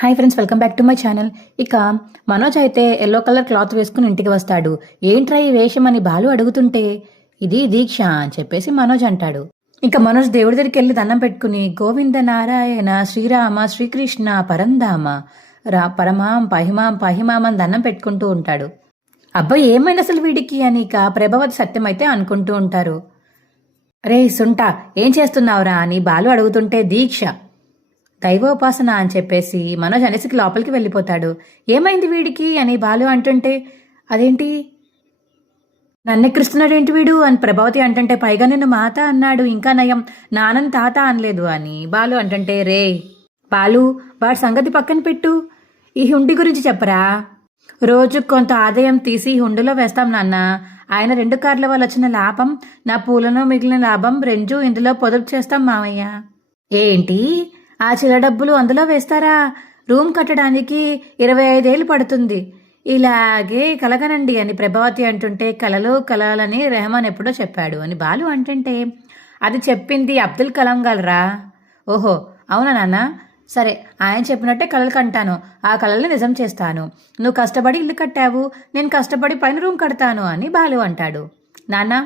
Hi friends, welcome back to my channel. ఇక మనోజ్ అయితే yellow colour cloth వేసుకుని ఇంటికి వస్తాడు. ఏంట్రా ఈ వేషం అని బాలు అడుగుతుంటే ఇది దీక్ష అని చెప్పేసి మనోజ్ అంటాడు. ఇక మనోజ్ దేవుడి దగ్గరికి వెళ్ళి దండం పెట్టుకుని గోవింద నారాయణ శ్రీరామ శ్రీకృష్ణ పరంధామ పరమాం పహిమాం పహిమాం అని దండం పెట్టుకుంటూ ఉంటాడు. అబ్బాయి ఏమైంది అసలు వీడికి అని ఇక ప్రభావతి సత్యం అయితే అనుకుంటూ ఉంటారు. రే సుంటా ఏం చేస్తున్నావురా అని బాలు అడుగుతుంటే దీక్ష దైవోపాసన అని చెప్పేసి మనోజ్ అనేసికి లోపలికి వెళ్ళిపోతాడు. ఏమైంది వీడికి అని బాలు అంటుంటే అదేంటి నన్నెక్కిస్తున్నాడేంటి వీడు అని ప్రభావతి అంటుంటే పైగా నిన్ను మాత అన్నాడు, ఇంకా నయం నాన్నని తాత అనలేదు అని బాలు అంటుంటే రే బాలు వాడి సంగతి పక్కన పెట్టు, ఈ హుండీ గురించి చెప్పరా. రోజు కొంత ఆదాయం తీసి హుండీలో వేస్తాం నాన్న. ఆయన 2 కార్ల వల్ల వచ్చిన లాభం, నా పూలను మిగిలిన లాభం రెంజు ఇందులో పొదుపు చేస్తాం మామయ్య. ఏంటి ఆ చిల్ల డబ్బులు అందులో వేస్తారా? రూమ్ కట్టడానికి 25 ఏళ్ళు పడుతుంది. ఇలాగే కలగనండి అని ప్రభావతి అంటుంటే కలలు కలాలని రెహమాన్ ఎప్పుడో చెప్పాడు అని బాలు అంటుంటే అది చెప్పింది అబ్దుల్ కలాం గారా? ఓహో అవునా నాన్న, సరే ఆయన చెప్పినట్టే కలలు కంటాను, ఆ కలల్ని నిజం చేస్తాను. నువ్వు కష్టపడి ఇల్లు కట్టావు, నేను కష్టపడి పైన రూమ్ కడతాను అని బాలు అంటాడు. నాన్న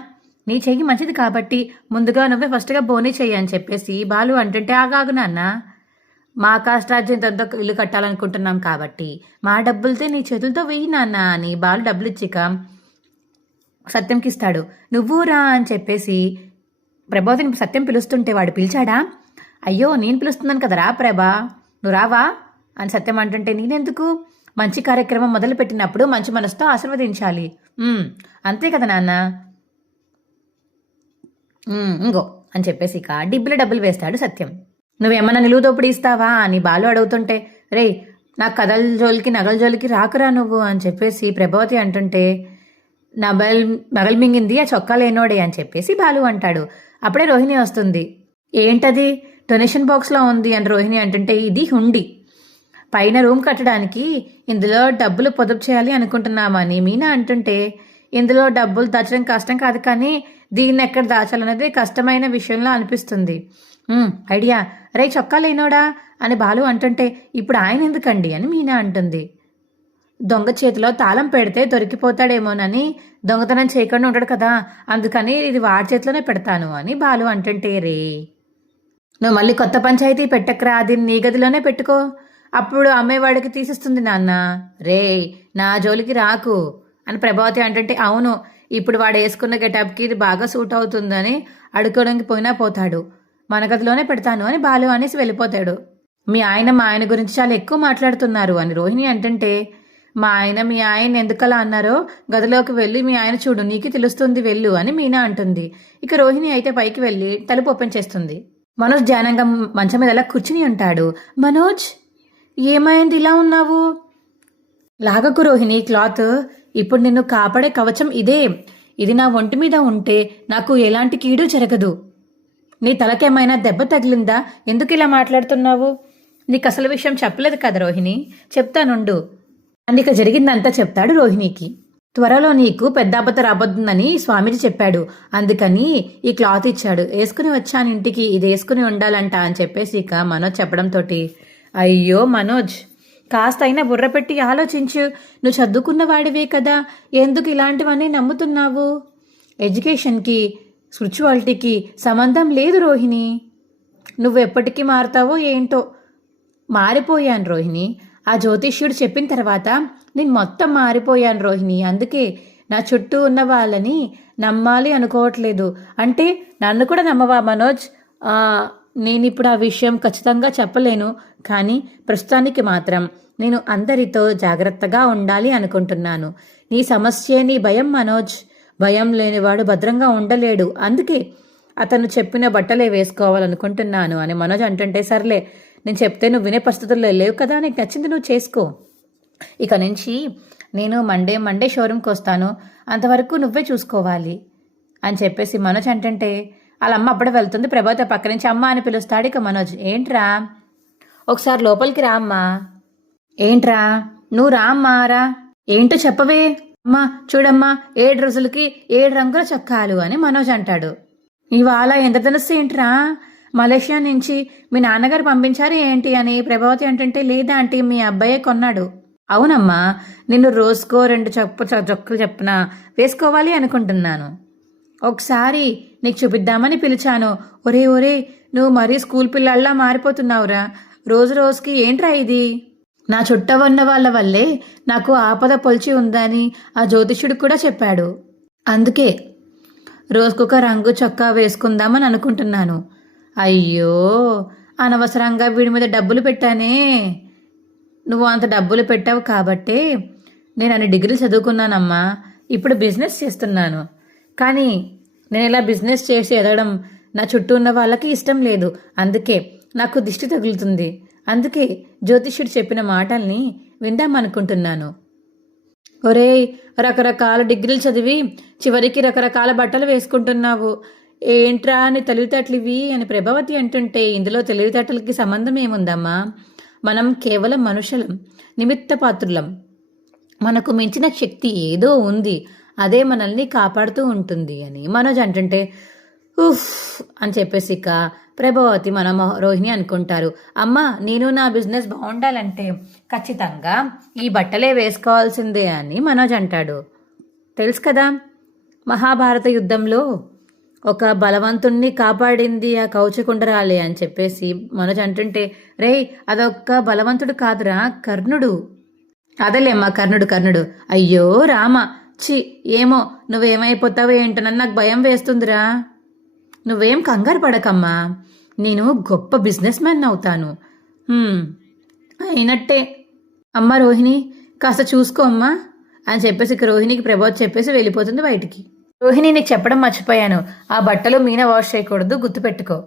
నీ చెయ్యి మంచిది కాబట్టి ముందుగా నువ్వే ఫస్ట్గా బోనీ చెయ్యి అని చెప్పేసి బాలు అంటుంటే ఆగాగు నాన్న, మా కాష్టార్జితంతో ఇల్లు కట్టాలనుకుంటున్నాం కాబట్టి మా డబ్బులతో నీ చేతులతో వెయ్యి నాన్న అని బాలు డబ్బులు ఇచ్చిక సత్యంకి ఇస్తాడు. నువ్వు రా అని చెప్పేసి ప్రభావతిని సత్యం పిలుస్తుంటే వాడు పిలిచాడా? అయ్యో నేను పిలుస్తున్నాను కదరా ప్రభా, నువ్వు రావా అని సత్యం అంటుంటే నేనెందుకు, మంచి కార్యక్రమం మొదలుపెట్టినప్పుడు మంచి మనసుతో ఆశీర్వదించాలి, అంతే కదా నాన్న, ఇంకో అని చెప్పేసి ఇక డిబ్బుల డబ్బులు వేస్తాడు సత్యం. నువ్వేమన్నా నిలువు దోపిడి ఇస్తావా అని బాలు అడుగుతుంటే రే నాకు కథల జోలికి నగల జోలికి రాకురా నువ్వు అని చెప్పేసి ప్రభావతి అంటుంటే నగలు మింగింది ఆ చొక్కా లేనోడే అని చెప్పేసి బాలు అంటాడు. అప్పుడే రోహిణి వస్తుంది. ఏంటది డొనేషన్ బాక్స్లో ఉంది అని రోహిణి అంటుంటే ఇది హుండీ, పైన రూమ్ కట్టడానికి ఇందులో డబ్బులు పొదుపు చేయాలి అనుకుంటున్నామని మీనా అంటుంటే ఇందులో డబ్బులు దాచడం కష్టం కాదు, కానీ దీన్ని ఎక్కడ దాచాలనేది కష్టమైన విషయంలో అనిపిస్తుంది. ఐడియా, రే చొక్కా లేనోడా అని బాలు అంటుంటే ఇప్పుడు ఆయన ఎందుకండి అని మీనా అంటుంది. దొంగ చేతిలో తాళం పెడితే దొరికిపోతాడేమోనని దొంగతనం చేయకుండా ఉంటాడు కదా, అందుకని ఇది వాడి చేతిలోనే పెడతాను అని బాలు అంటుంటే రే నువ్వు మళ్ళీ కొత్త పంచాయతీ పెట్టకరా, దీన్ని నీ గదిలోనే పెట్టుకో, అప్పుడు అమ్మేవాడికి తీసిస్తుంది నాన్న, రే నా జోలికి రాకు అని ప్రభావతి అంటుంటే అవును ఇప్పుడు వాడు వేసుకున్న గెటప్కి ఇది బాగా సూట్ అవుతుందని అడుకోవడానికి పోయినా పోతాడు, మన గదిలోనే పెడతాను అని బాలు అనేసి వెళ్ళిపోతాడు. మీ ఆయన గురించి చాలా ఎక్కువ మాట్లాడుతున్నారు అని రోహిణి అంటుంటే మీ ఆయన ఎందుకలా అన్నారో గదిలోకి వెళ్ళి మీ ఆయన చూడు, నీకు తెలుస్తుంది వెళ్ళు అని మీనా అంటుంది. ఇక రోహిణి అయితే పైకి వెళ్ళి తలుపు ఓపెన్ చేస్తుంది. మనోజ్ ధ్యానంగా మంచం మీద అలా కూర్చుని ఉంటాడు. మనోజ్ ఏమైంది ఇలా ఉన్నావు? లాగకు రోహిణి క్లాత్, ఇప్పుడు నిన్ను కాపాడే కవచం ఇదే, ఇది నా ఒంటి మీద ఉంటే నాకు ఎలాంటి కీడు జరగదు. నీ తలకేమైనా దెబ్బ తగిలిందా? ఎందుకు ఇలా మాట్లాడుతున్నావు? నీకు అసలు విషయం చెప్పలేదు కదా రోహిణి, చెప్తానుండు అని ఇక జరిగిందంతా చెప్తాడు రోహిణికి. త్వరలో నీకు పెద్దాపత రాబోతుందని స్వామీజీ చెప్పాడు, అందుకని ఈ క్లాత్ ఇచ్చాడు, వేసుకుని వచ్చాను ఇంటికి, ఇది వేసుకుని ఉండాలంట అని చెప్పేసి ఇక మనోజ్ చెప్పడంతో అయ్యో మనోజ్ కాస్త అయినా బుర్ర పెట్టి ఆలోచించు, నువ్వు చదువుకున్న వాడివే కదా, ఎందుకు ఇలాంటివన్నీ నమ్ముతున్నావు? ఎడ్యుకేషన్కి స్పిరిచువాలిటీకి సంబంధం లేదు రోహిణి, నువ్వు ఎప్పటికీ మారుతావో ఏంటో. మారిపోయాను రోహిణి, ఆ జ్యోతిష్యుడు చెప్పిన తర్వాత నేను మొత్తం మారిపోయాను రోహిణి, అందుకే నా చుట్టూ ఉన్న వాళ్ళని నమ్మాలి అనుకోవట్లేదు. అంటే నన్ను కూడా నమ్మవా మనోజ్? నేను ఇప్పుడు ఆ విషయం ఖచ్చితంగా చెప్పలేను, కానీ ప్రస్తుతానికి మాత్రం నేను అందరితో జాగ్రత్తగా ఉండాలి అనుకుంటున్నాను. నీ సమస్య నీ భయం మనోజ్, భయం లేనివాడు భద్రంగా ఉండలేడు, అందుకే అతను చెప్పిన బట్టలే వేసుకోవాలనుకుంటున్నాను అని మనోజ్ అంటుంటే సర్లే నేను చెప్తే నువ్వు వినే పరిస్థితుల్లో లేవు కదా, నీకు నచ్చింది నువ్వు చేసుకో, ఇక నుంచి నేను మండే షోరూమ్కి వస్తాను, అంతవరకు నువ్వే చూసుకోవాలి అని చెప్పేసి మనోజ్ అంటుంటే వాళ్ళ అమ్మ అప్పుడే వెళ్తుంది. ప్రభావతి పక్క నుంచి అమ్మ అని పిలుస్తాడు. ఇక మనోజ్ ఏంట్రా ఒకసారి లోపలికి రా అమ్మా. ఏంట్రా నువ్వు రా అమ్మా, రా ఏంటో చెప్పవే. అమ్మా చూడమ్మా 7 రోజులకి 7 రంగుల చొక్కాలు అని మనోజ్ అంటాడు. ఇవాళ ఇంద్రధనుస్సు ఏంట్రా మలేషియా నుంచి మీ నాన్నగారు పంపించారు ఏంటి అని ప్రభావతి అంటుంటే, లేదా ఆంటీ మీ అబ్బాయే కొన్నాడు. అవునమ్మా, నిన్ను రోజుకో 2 చొక్కలు చెప్పున వేసుకోవాలి అనుకుంటున్నాను. ఒకసారి నీకు చూపిద్దామని పిలిచాను. ఒరే ఒరే, నువ్వు మరీ స్కూల్ పిల్లల్లా మారిపోతున్నావురా. రోజు రోజుకి ఏంట్రా ఇది? నా చుట్ట ఉన్న వాళ్ళ వల్లే నాకు ఆపద పొలిచి ఉందని ఆ జ్యోతిష్యుడు కూడా చెప్పాడు. అందుకే రోజుకొక రంగు చొక్కా వేసుకుందామని అనుకుంటున్నాను. అయ్యో, అనవసరంగా వీడి మీద డబ్బులు పెట్టానే. నువ్వు అంత డబ్బులు పెట్టావు కాబట్టే నేను అన్ని డిగ్రీలు చదువుకున్నానమ్మా. ఇప్పుడు బిజినెస్ చేస్తున్నాను. కానీ నేను ఇలా బిజినెస్ చేసి ఎదగడం నా చుట్టూ ఉన్న వాళ్ళకి ఇష్టం లేదు. అందుకే నాకు దిష్టి తగులుతుంది. అందుకే జ్యోతిష్యుడు చెప్పిన మాటల్ని విందామనుకుంటున్నాను. ఒరేయ్, రకరకాల డిగ్రీలు చదివి చివరికి రకరకాల బట్టలు వేసుకుంటున్నావు. ఏంట్రా అని తెలివితేటలివి అని ప్రభావతి అంటుంటే, ఇందులో తెలివితేటలకి సంబంధం ఏముందమ్మా? మనం కేవలం మనుషులం, నిమిత్త పాత్రులం. మనకు మించిన శక్తి ఏదో ఉంది, అదే మనల్ని కాపాడుతూ ఉంటుంది అని మనోజ్ అంటుంటే, ఉఫ్ అని చెప్పేసి ఇక ప్రభావతి మన రోహిణి అనుకుంటారు. అమ్మ, నేను నా బిజినెస్ బాగుండాలంటే ఖచ్చితంగా ఈ బట్టలే వేసుకోవాల్సిందే అని మనోజ్ అంటాడు. తెలుసు కదా, మహాభారత యుద్ధంలో ఒక బలవంతుణ్ణి కాపాడింది ఆ కౌచకుండరాలే అని చెప్పేసి మనోజ్ అంటుంటే, రేయ్ అదొక్క బలవంతుడు కాదురా, కర్ణుడు. అదేలేమ్మా, కర్ణుడు. అయ్యో రామ, చి ఏమో నువ్వేమైపోతావో ఏంటోనని నాకు భయం వేస్తుందిరా. నువ్వేం కంగారు పడకమ్మా, నేను గొప్ప బిజినెస్ మ్యాన్ అవుతాను. అయినట్టే. అమ్మ రోహిణి, కాస్త చూసుకో అమ్మా అని చెప్పేసి రోహిణికి ప్రభావతి చెప్పేసి వెళ్ళిపోతుంది బయటికి. రోహిణి, నీకు చెప్పడం మర్చిపోయాను, ఆ బట్టలు మీనా వాష్ చేయకూడదు, గుర్తుపెట్టుకో.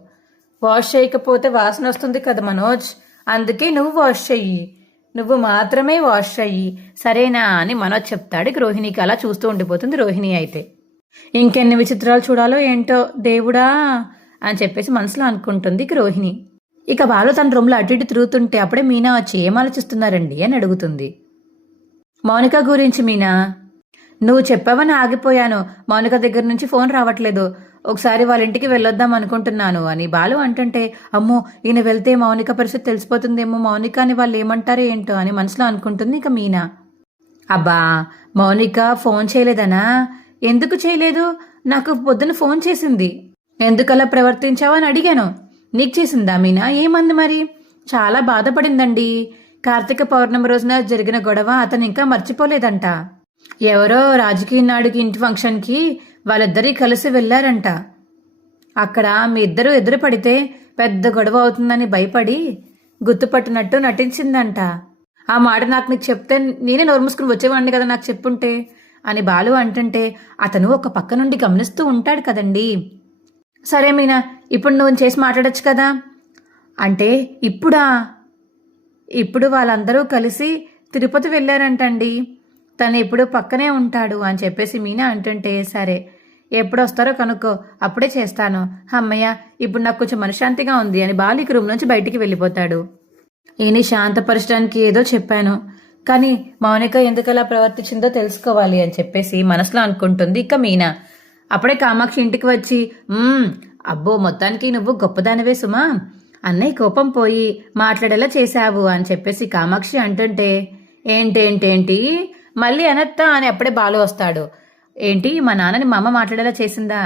వాష్ చేయకపోతే వాసన వస్తుంది కదా మనోజ్, అందుకే నువ్వు వాష్ చెయ్యి. నువ్వు మాత్రమే వాష్ చెయ్యి, సరేనా అని మనోజ్ చెప్తాడు. రోహిణికి అలా చూస్తూ ఉండిపోతుంది. రోహిణి అయితే ఇంకెన్ని విచిత్రాలు చూడాలో ఏంటో దేవుడా అని చెప్పేసి మనసులో అనుకుంటుంది రోహిణి. ఇక వాళ్ళు తన రూమ్లో అటు ఇటు తిరుగుతుంటే అప్పుడే మీనా వచ్చి, ఏం ఆలోచిస్తున్నారండి అని అడుగుతుంది. మౌనిక గురించి మీనా, నువ్వు చెప్పావని ఆగిపోయాను. మౌనిక దగ్గర నుంచి ఫోన్ రావట్లేదు. ఒకసారి వాళ్ళ ఇంటికి వెళ్ళొద్దాం అనుకుంటున్నాను అని బాలు అంటుంటే, అమ్మో ఈయన వెళ్తే మౌనిక పరిస్థితి తెలిసిపోతుందేమో, మౌనిక అని వాళ్ళు ఏమంటారో ఏంటో అని మనసులో అనుకుంటుంది ఇక మీనా. అబ్బా, మౌనిక ఫోన్ చేయలేదనా? ఎందుకు చేయలేదు? నాకు పొద్దున ఫోన్ చేసింది. ఎందుకలా ప్రవర్తించావు అని అడిగాను. నీకు చేసిందా మీనా? ఏమంది మరి? చాలా బాధపడిందండి. కార్తీక పౌర్ణమి రోజున జరిగిన గొడవ అతను ఇంకా మర్చిపోలేదంట. ఎవరో రాజకీయ నాయుడికి ఇంటి ఫంక్షన్కి వాళ్ళిద్దరీ కలిసి వెళ్లారంట. అక్కడ మీ ఇద్దరు ఎదురు పడితే పెద్ద గొడవ అవుతుందని భయపడి గుర్తుపట్టినట్టు నటించిందంట. ఆ మాట నాకు నీకు చెప్తే నేనే నోరు మూసుకుని వచ్చేవాడిని కదా నాకు చెప్పుంటే అని బాలు అంటుంటే, అతను ఒక పక్క నుండి గమనిస్తూ ఉంటాడు కదండి. సరే మీనా, ఇప్పుడు నువ్వు చేసి మాట్లాడచ్చు కదా అంటే, ఇప్పుడు వాళ్ళందరూ కలిసి తిరుపతి వెళ్ళారంటండి. తను ఇప్పుడు పక్కనే ఉంటాడు అని చెప్పేసి మీనా అంటుంటే, సరే ఎప్పుడు వస్తారో కనుక్కో, అప్పుడే చేస్తాను. అమ్మయ్య, ఇప్పుడు నాకు కొంచెం మనశ్శాంతిగా ఉంది అని బాలిక రూమ్ నుంచి బయటికి వెళ్ళిపోతాడు. ఈయన శాంతపరచడానికి ఏదో చెప్పాను, కానీ మౌనిక ఎందుకలా ప్రవర్తించిందో తెలుసుకోవాలి అని చెప్పేసి మనసులో అనుకుంటుంది ఇక మీనా. అప్పుడే కామాక్షి ఇంటికి వచ్చి, అబ్బో మొత్తానికి నువ్వు గొప్పదానివే సుమా, అన్నయ్య కోపం పోయి మాట్లాడేలా చేశావు అని చెప్పేసి కామాక్షి అంటుంటే, ఏంటేంటేంటి మళ్ళీ అనత్తా అని అప్పుడే బాలు వస్తాడు. ఏంటి, మా నాన్నని మా అమ్మ మాట్లాడేలా చేసిందా?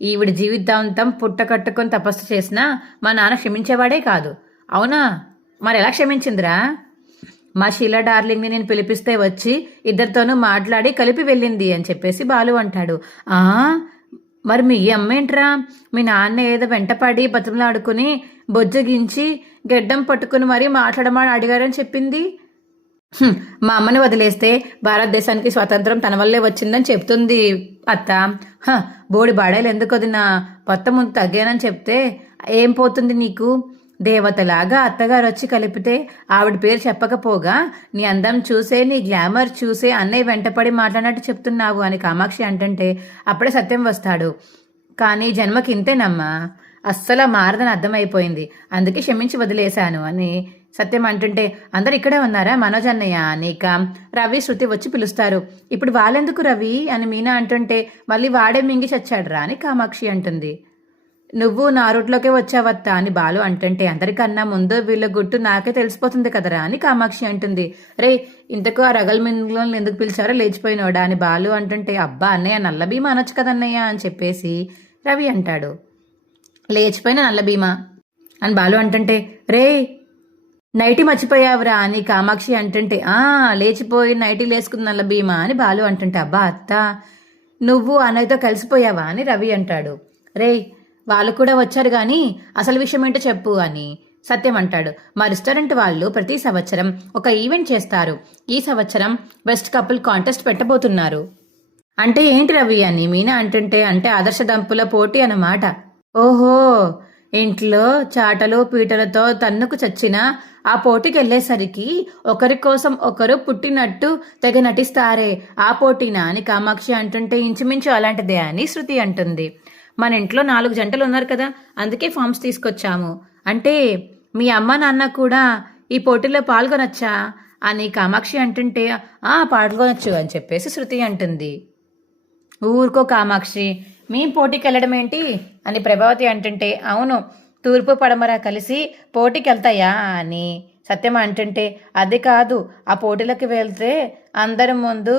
ఈవిడ జీవితాంతం పుట్ట కట్టుకొని తపస్సు చేసినా మా నాన్న క్షమించేవాడే కాదు. అవునా? మరి ఎలా క్షమించిందిరా? మా షీలా డార్లింగ్ని నేను పిలిపిస్తే వచ్చి ఇద్దరితోనూ మాట్లాడి కలిపి వెళ్ళింది అని చెప్పేసి బాలు అంటాడు. మరి మీ అమ్మేంట్రా? మీ నాన్న ఏదో వెంటపడి బతుమలాడుకుని బొజ్జగించి గెడ్డం పట్టుకుని మరీ మాట్లాడమని అడిగారని చెప్పింది. మా అమ్మని వదిలేస్తే భారతదేశానికి స్వాతంత్రం తన వల్లే వచ్చిందని చెప్తుంది అత్త. బోడి బాడాయిలు ఎందుకు వదినా, కొత్త ముందు తగ్గానని చెప్తే ఏం పోతుంది నీకు? దేవతలాగా అత్తగారు వచ్చి కలిపితే ఆవిడ పేరు చెప్పకపోగా నీ అందం చూసే, నీ గ్లామర్ చూసే అన్నయ్య వెంటపడి మాట్లాడినట్టు చెప్తున్నావు అని కామాక్షి అంటుంటే అప్పుడే సత్యం వస్తాడు. కానీ జన్మకి ఇంతేనమ్మా, అస్సలు మారదని అర్థమైపోయింది, అందుకే క్షమించి వదిలేశాను అని సత్యం అంటుంటే, అందరు ఇక్కడే ఉన్నారా మనోజ్ అన్నయ్య అని ఇక రవి శృతి వచ్చి పిలుస్తారు. ఇప్పుడు వాళ్ళెందుకు రవి అని మీనా అంటుంటే, మళ్ళీ వాడే మింగి చచ్చాడు రా అని కామాక్షి అంటుంది. నువ్వు నా రూట్లోకే వచ్చావత్తా అని బాలు అంటుంటే అందరికన్నా ముందు వీళ్ళ గుట్టు నాకే తెలిసిపోతుంది కదరా అని కామాక్షి అంటుంది. రే ఇంతకు ఆ రగల్ మింగులను ఎందుకు పిలిచారో లేచిపోయినోడా అని బాలు అంటుంటే అబ్బా అన్నయ్య నల్ల భీమా అనొచ్చు కదన్నయ్య అని చెప్పేసి రవి అంటాడు. లేచిపోయిన నల్ల భీమా అని బాలు అంటుంటే రే నైటీ మర్చిపోయావురా అని కామాక్షి అంటుంటే లేచిపోయి నైటీ లేసుకున్న నల్ల భీమా అని బాలు అంటుంటే అబ్బా అత్త నువ్వు అన్నయ్యతో కలిసిపోయావా అని రవి అంటాడు. రే వాళ్ళు కూడా వచ్చారు కానీ అసలు విషయం ఏంటో చెప్పు అని సత్యం అంటాడు. మా రెస్టారెంట్ వాళ్ళు ప్రతి సంవత్సరం ఒక ఈవెంట్ చేస్తారు. ఈ సంవత్సరం బెస్ట్ కపుల్ కాంటెస్ట్ పెట్టబోతున్నారు. అంటే ఏంటి రవి అని మీనా అంటుంటే అంటే ఆదర్శ దంపుల పోటీ అన్నమాట. ఓహో, ఇంట్లో చాటలు పీటలతో తన్నుకు చచ్చిన ఆ పోటీకి వెళ్ళేసరికి ఒకరి కోసం ఒకరు పుట్టినట్టు తెగ నటిస్తారే ఆ పోటీనా అని కామాక్షి అంటుంటే ఇంచుమించు అలాంటిదే అని శృతి అంటుంది. మన ఇంట్లో 4 జంటలు ఉన్నారు కదా, అందుకే ఫామ్స్ తీసుకొచ్చాము. అంటే మీ అమ్మ నాన్న కూడా ఈ పోటీలో పాల్గొనొచ్చా అని కామాక్షి అంటుంటే పాల్గొనొచ్చు అని చెప్పేసి శృతి అంటుంది. ఊరుకో కామాక్షి, మేం పోటీకి వెళ్ళడం ఏంటి అని ప్రభావతి అంటుంటే అవును తూర్పు పడమర కలిసి పోటీకి వెళ్తాయా అని సత్యమ అంటుంటే అది కాదు, ఆ పోటీలకు వెళ్తే అందరి ముందు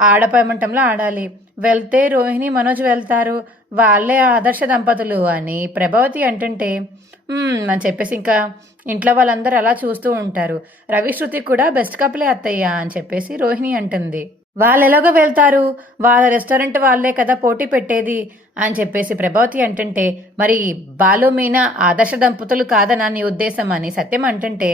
ఆడపమంటంలో ఆడాలి. వెళ్తే రోహిణి మనోజ్ వెళ్తారు, వాళ్ళే ఆదర్శ దంపతులు అని ప్రభావతి అంటుంటే అని చెప్పేసి ఇంకా ఇంట్లో వాళ్ళందరూ అలా చూస్తూ ఉంటారు. రవి శృతి కూడా బెస్ట్ కపులే అత్తయ్యా అని చెప్పేసి రోహిణి అంటుంది. వాళ్ళు ఎలాగో వెళ్తారు, వాళ్ళ రెస్టారెంట్ వాళ్ళే కదా పోటీ పెట్టేది అని చెప్పేసి ప్రభావతి అంటుంటే మరి బాలు మీనా ఆదర్శ దంపతులు కాదనా నీ ఉద్దేశం అని సత్యం అంటుంటే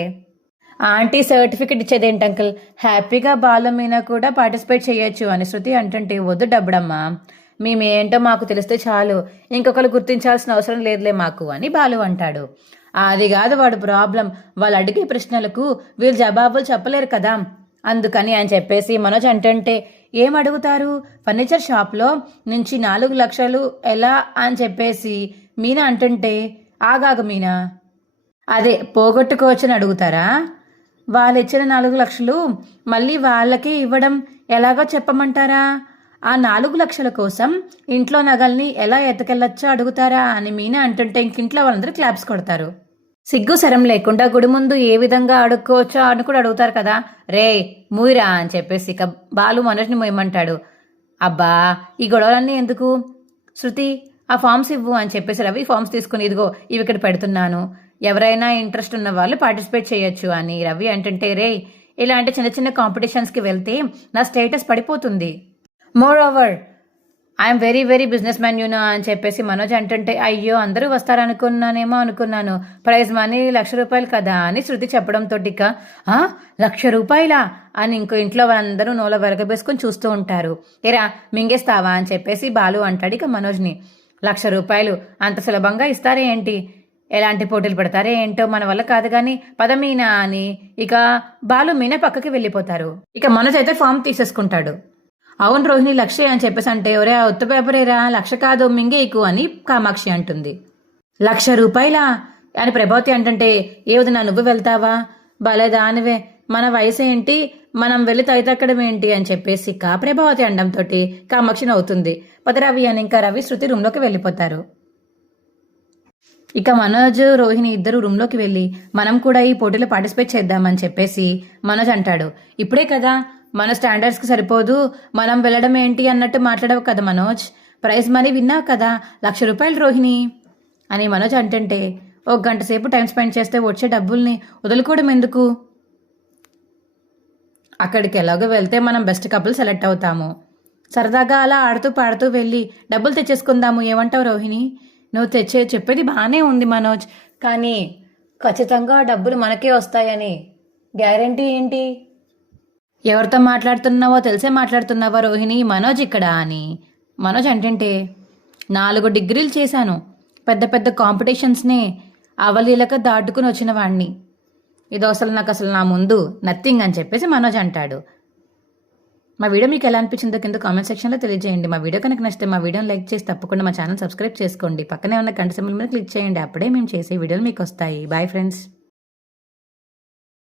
ఆంటీ సర్టిఫికెట్ ఇచ్చేదేంటి అంకుల్, హ్యాపీగా బాలు మీనా కూడా పార్టిసిపేట్ చేయొచ్చు అని శృతి అంటుంటే వద్దు డబ్బడమ్మా, మేమేంటో మాకు తెలిస్తే చాలు, ఇంకొకరు గుర్తించాల్సిన అవసరం లేదులే మాకు అని బాలు అంటాడు. అది కాదు వాడు ప్రాబ్లం, వాళ్ళు అడిగే ప్రశ్నలకు వీళ్ళు జవాబులు చెప్పలేరు కదా అందుకని అని చెప్పేసి మనోజ్ అంటుంటే ఏం అడుగుతారు, ఫర్నిచర్ షాప్లో నుంచి 4 లక్షలు ఎలా అని చెప్పేసి మీనా అంటుంటే ఆగాగు మీనా, అదే పోగొట్టుకోవచ్చని అడుగుతారా, వాళ్ళు ఇచ్చిన 4 లక్షలు మళ్ళీ వాళ్ళకే ఇవ్వడం ఎలాగో చెప్పమంటారా, ఆ 4 లక్షల కోసం ఇంట్లో నగల్ని ఎలా ఎత్తుకెళ్ళొచ్చో అడుగుతారా అని మీనా అంటుంటే ఇంకింట్లో వాళ్ళందరూ క్లాప్స్ కొడతారు. సిగ్గు శరం లేకుండా గుడి ముందు ఏ విధంగా అడుక్కోవచ్చో అని కూడా అడుగుతారు కదా, రే మూయిరా అని చెప్పేసి ఇక బాలు మనోజ్ని మూయమంటాడు. అబ్బా ఈ గొడవలన్నీ ఎందుకు, శృతి ఆ ఫామ్స్ ఇవ్వు అని చెప్పేసి రవి ఫామ్స్ తీసుకుని ఇదిగో ఇవి ఇక్కడ పెడుతున్నాను, ఎవరైనా ఇంట్రెస్ట్ ఉన్న వాళ్ళు పార్టిసిపేట్ చేయొచ్చు అని రవి అంటుంటే రే ఇలాంటి చిన్న చిన్న కాంపిటీషన్స్కి వెళ్తే నా స్టేటస్ పడిపోతుంది, more over I'm very very business man you know అని చెప్పేసి మనోజ్ అంటుంటే అయ్యో అందరూ వస్తారనుకున్నానేమో అనుకున్నాను, ప్రైజ్ మనీ ₹1,00,000 కదా అని శృతి చెప్పడంతో ఇక ₹1,00,000 అని ఇంకో ఇంట్లో వాళ్ళందరూ నోల వెరగబేసుకొని చూస్తూ ఉంటారు. ఏరా మింగేస్తావా అని చెప్పేసి బాలు అంటాడు ఇక మనోజ్ని. ₹1,00,000 అంత సులభంగా ఇస్తారే ఏంటి, ఎలాంటి పోటీలు పెడతారే ఏంటో మన వల్ల కాదు కానీ పద మీనా అని ఇక బాలు మీనా పక్కకి వెళ్ళిపోతారు. ఇక మనోజ్ అయితే ఫామ్ తీసేసుకుంటాడు. అవును రోహిణి 1,00,000 అని చెప్పేసి అంటే ఒరే ఉత్త పేపరేరా 1,00,000 కాదు మింగేకు అని కామాక్షి అంటుంది. ₹1,00,000 అని ప్రభావతి అంటుంటే ఏ వదినా నువ్వు వెళ్తావా, భలే దానివే, మన వయసు ఏంటి, మనం వెళ్ళి తైతక్కడం ఏంటి అని చెప్పేసి ప్రభావతి అండంతో కామాక్షి నవ్వుతుంది. పదరవి అని ఇంకా రవి శృతి రూమ్లోకి వెళ్ళిపోతారు. ఇక మనోజ్ రోహిణి ఇద్దరు రూమ్లోకి వెళ్ళి మనం కూడా ఈ పోటీలో పార్టిసిపేట్ చేద్దామని చెప్పేసి మనోజ్ అంటాడు. ఇప్పుడే కదా మన స్టాండర్డ్స్కి సరిపోదు, మనం వెళ్ళడం ఏంటి అన్నట్టు మాట్లాడవు కదా మనోజ్, ప్రైజ్ మనీ విన్నావు కదా ₹1,00,000 రోహిణి అని మనోజ్ అంటుంటే 1 గంట సేపు టైం స్పెండ్ చేస్తే వచ్చే డబ్బుల్ని వదులుకోవడం ఎందుకు, అక్కడికి ఎలాగో వెళ్తే మనం బెస్ట్ కపుల్ సెలెక్ట్ అవుతాము, సరదాగా అలా ఆడుతూ పాడుతూ వెళ్ళి డబ్బులు తెచ్చేసుకుందాము, ఏమంటావు రోహిణి, నువ్వు చెప్పేది బాగానే ఉంది మనోజ్, కానీ ఖచ్చితంగా డబ్బులు మనకే వస్తాయని గ్యారంటీ ఏంటి, ఎవరితో మాట్లాడుతున్నావో తెలిసే మాట్లాడుతున్నావా రోహిణి, మనోజ్ ఇక్కడ అని మనోజ్ అంటుంటే 4 డిగ్రీలు చేశాను, పెద్ద పెద్ద కాంపిటీషన్స్నే అవలీలక దాటుకుని వచ్చిన వాడిని, ఇది అసలు నా ముందు నథింగ్ అని చెప్పేసి మనోజ్ అంటాడు. మా వీడియో మీకు ఎలా అనిపించిందో కింద కామెంట్ సెక్షన్లో తెలియజేయండి. మా వీడియో కనుక నచ్చితే మా వీడియోని లైక్ చేసి తప్పకుండా మా ఛానల్ సబ్స్క్రైబ్ చేసుకోండి, పక్కనే ఉన్న గంట సింబల్ మీద క్లిక్ చేయండి, అప్పుడే మేము చేసే వీడియోలు మీకు వస్తాయి. Bye friends.